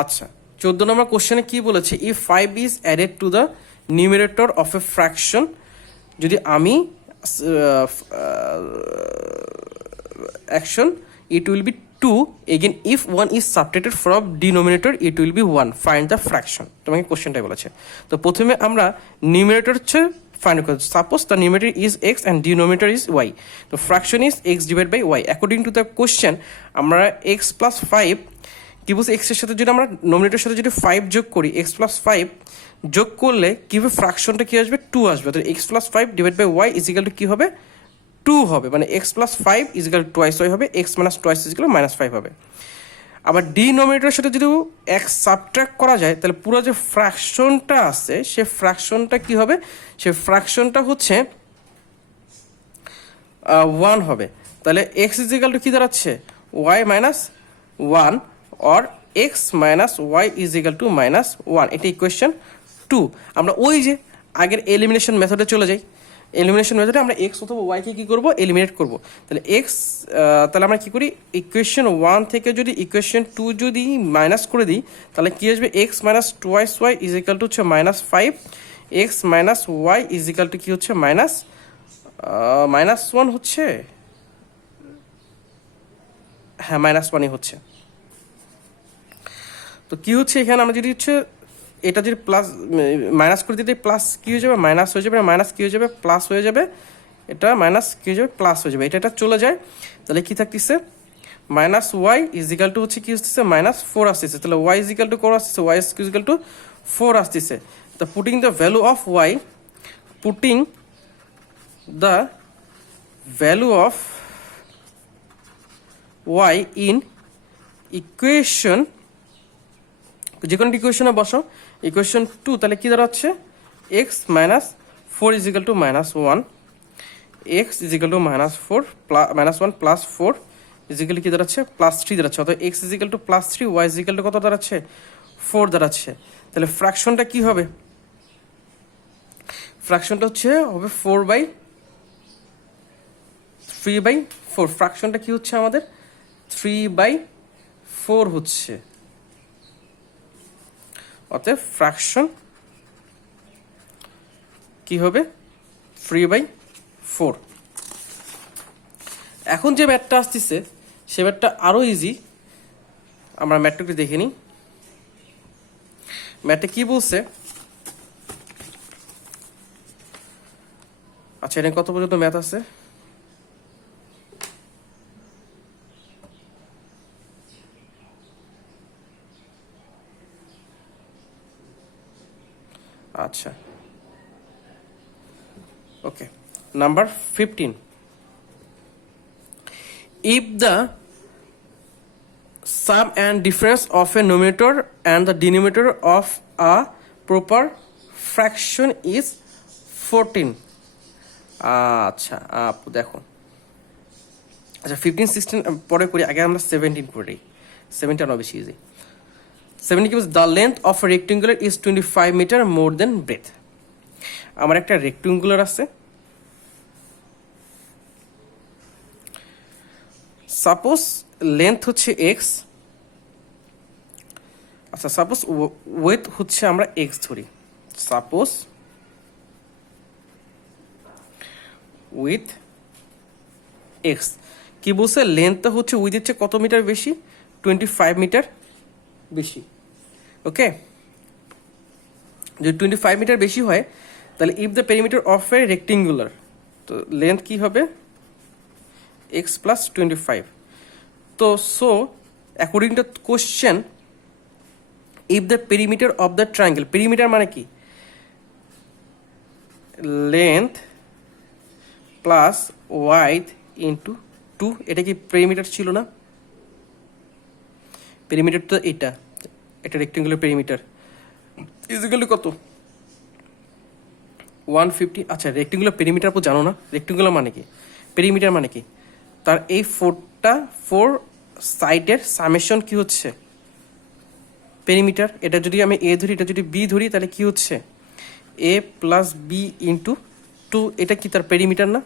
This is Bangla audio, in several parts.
আচ্ছা 14 নম্বর কোশ্চেনে কি বলেছে, if 5 is added to the numerator of A fraction, যদি আমি action it will be 2, again if 1 is subtracted from denominator it will be 1, find the fraction। তোমাকে কোশ্চেনটাই বলেছে। তো প্রথমে আমরা নিউমারেটর হচ্ছে ফাইন্ড করব। Suppose the numerator is x and denominator is y, তো fraction is x divided by y। According to the question আমরা x plus 5 কি বলছে, x এর সাথে যদি আমরা নোমিনেটরের সাথে যদি 5 যোগ করি, x plus 5 যোগ করলে কি হবে, ফ্র্যাকশনটা কি আসবে, 2 আসবে। তো x plus 5 divided by y is equal to কি হবে, 2 হবে, মানে x plus 5 is equal to twice y হবে, x minus twice is equal to minus 5 হবে। আবার ডিনোমিনেটরের সাথে যদি x সাবট্রাক্ট করা যায় তাহলে পুরো যে ফ্র্যাকশনটা আছে সে ফ্র্যাকশনটা কি হবে, সে ফ্র্যাকশনটা হচ্ছে 1 হবে। তাহলে x is equal to কি দাঁড়াচ্ছে, y minus 1 or x minus y is equal to minus 1, এটা ইকুয়েশন 2। আমরা ওই যে আগের এলিমিনেশন মেথডে চলে যাই। এলিমিনেশন মেথডে আমরা এক্স অথবা ওয়াইকে কী করবো, এলিমিনেট করবো। তাহলে এক্স, তাহলে আমরা কী করি, ইকুয়েশন 1 থেকে যদি ইকুয়েশন 2 যদি মাইনাস করে দিই তাহলে কী আসবে, x minus twice y is equal to হচ্ছে minus 5, x minus Y is equal to কী হচ্ছে মাইনাস 1 হচ্ছে, হ্যাঁ মাইনাস 1ই হচ্ছে। তো কী হচ্ছে এখানে আমরা যদি হচ্ছে এটা যদি প্লাস মাইনাস করে দিতে, প্লাস কী হয়ে যাবে, মাইনাস হয়ে যাবে, মাইনাস কী হয়ে যাবে, প্লাস হয়ে যাবে, এটা মাইনাস কী হয়ে যাবে, প্লাস হয়ে যাবে, এটা চলে যায়। তাহলে কী থাকতেছে, minus Y is equal to হচ্ছে কী আসতেছে, মাইনাস 4 আসতেছে। তাহলে ওয়াই ইজ ইকাল টু কত আসতেছে, ওয়াই ইজ ইকাল টু 4 আসতেছে। তো putting the value of y, putting the value of y in equation, যে কোনো ইকুয়েশনে বসো, ইকুয়েশন 2, তাহলে কী দাঁড়াচ্ছে, x minus 4 is equal to minus 1, x is equal to minus 4 minus 1 plus 4 is equal কী দাঁড়াচ্ছে, প্লাস 3 দাঁড়াচ্ছে। অর্থাৎ x is equal to plus 3, y is equal to কত দাঁড়াচ্ছে, 4 দাঁড়াচ্ছে। তাহলে ফ্র্যাকশনটা কী হবে, ফ্র্যাকশনটা হচ্ছে হবে 3/4। ফ্র্যাকশনটা কী হচ্ছে আমাদের, 3/4 হচ্ছে। অতএব ফ্র্যাকশন কি হবে, 3/4। এখন যে ম্যাথটা আসতেছে সে ম্যাথটা আরও ইজি, আমরা ম্যাথটাকে দেখে নিই। ম্যাথটা কি বলছে, আচ্ছা এটা কত পর্যন্ত ম্যাথ আছে, আচ্ছা ওকে, number 15, if the sum and difference of a numerator and the denominator of a proper fraction is 14। আচ্ছা দেখো, আচ্ছা 15 16 পরে করি, আগে আমরা 17 করি, 17 আরও বেশি ইজি। 17 কি বলছে, the length of rectangular is 25 metre more than breadth. আমার একটা রেক্টেঙ্গুলার আছে, সাপোজ লেন্থ হচ্ছে এক্স, আচ্ছা সাপোজ উইথ হচ্ছে আমরা এক্স ধরি, সাপোজ উইথ এক্স, কি বলছে, লেন্থটা হচ্ছে উইথ হচ্ছে কত মিটার বেশি, 25 মিটার বেশি। ওকে, যদি 25 মিটার বেশি হয় তাহলে if the perimeter of A rectangular, তো লেন্থ কি হবে, এক্স প্লাস 25। তো so according to question, if the perimeter of the triangle, perimeter মানে কি, লেন্থ প্লাস ওয়াইড ইন্টু 2, এটা কি পেরিমিটার ছিল না, পেরিমিটার তো এটা, একটা রেক্টেঙ্গুলার পেরিমিটার ইজিক্যালি কত, 150। আচ্ছা রেক্টেঙ্গুলার পেরিমিটার আপু জানো না, রেক্টেঙ্গুলার মানে কি, পেরিমিটার মানে কি, তার এই 4 সাইডের সামেশন কি হচ্ছে পেরিমিটার। এটা যদি আমি এ ধরি, এটা যদি বি ধরি, তাহলে কি হচ্ছে এ প্লাস বি ইন্টু 2, এটা কি তার পেরিমিটার না।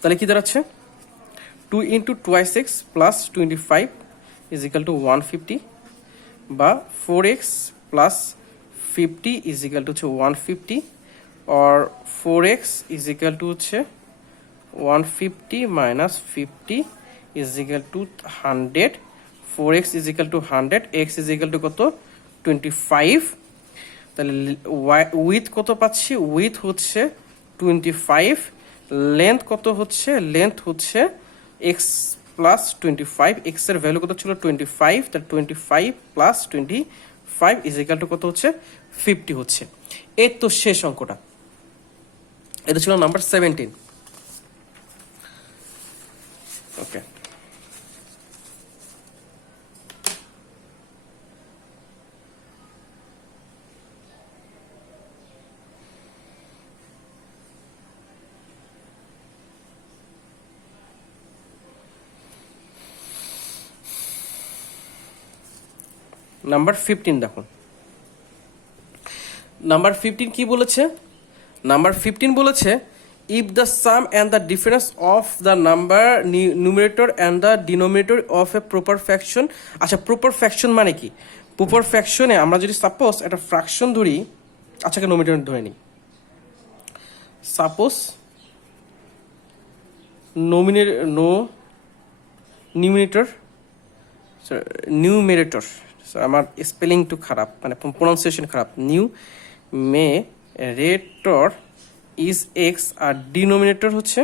তাহলে কি দাঁড়াচ্ছে, 2 into twice x plus 25 is equal to 150 বা 4x plus 50 is equal to 150 or 4x is equal to 150 minus 50 is equal to 100 4x is equal to 100 x is equal to কত 25 তাহলে উইথ কত পাচ্ছি উইথ হচ্ছে 25 লেন্থ কত হচ্ছে লেন্থ হচ্ছে x প্লাস 25 x এর ভ্যালু কত ছিল 25 তাহলে 25 প্লাস 25 ইজ ইকুয়াল টু কত হচ্ছে 50 হচ্ছে এই তো শেষ অঙ্কটা এটা ছিল নাম্বার 17 ওকে নাম্বার 15 দেখুন নাম্বার 15 কি বলেছে নাম্বার 15 বলেছে if the sum and the difference of the number numerator and the denominator of a proper fraction আচ্ছা প্রপার ফ্র্যাকশন মানে কি প্রপার ফ্র্যাকশনে আমরা যদি সাপোজ একটা ফ্র্যাকশন ধরি আচ্ছা কে নোমিনেটর ধরে নিই সাপোজ নিউমেরেটর আমার স্পেলিং একটু খারাপ মানে প্রনাউন্সিয়েশন খারাপ নিউমেরেটর ইজ এক্স আর ডিনোমিনেটর হচ্ছে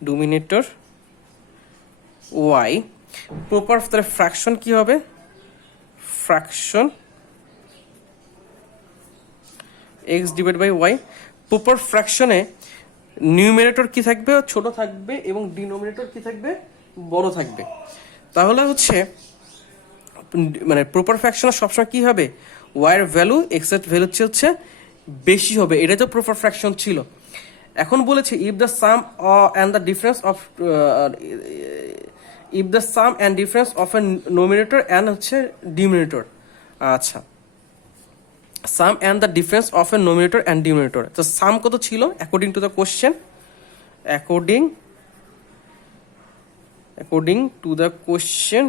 ডোমিনেটর ওয়াই প্রপার তাহলে ফ্র্যাকশন কি হবে fraction x divide by y proper ফ্র্যাকশনে নিউমেরেটর কি থাকবে ছোট থাকবে এবং ডিনোমিনেটর কি থাকবে বড় থাকবে তাহলে হচ্ছে মানে প্রপার ফ্র্যাকশনে সবসময় কি হবে ওয়াই এর ভ্যালু এক্স এর ভ্যালু হচ্ছে বেশি হবে এটা তো প্রপার ফ্র্যাকশন ছিল এখন বলেছে if the sum and the difference of if the sum and difference of a nominator and হচ্ছে ডিনোমিনেটর আচ্ছা sum and the difference of a nominator and denominator তো সাম কত ছিল according to the question according to the question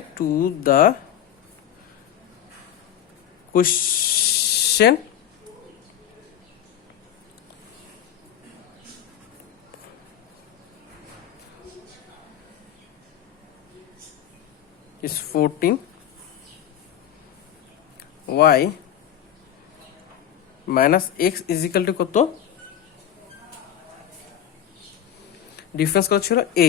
is 14 y minus x is equal to কত ডিফারেন্স কত ছিল 8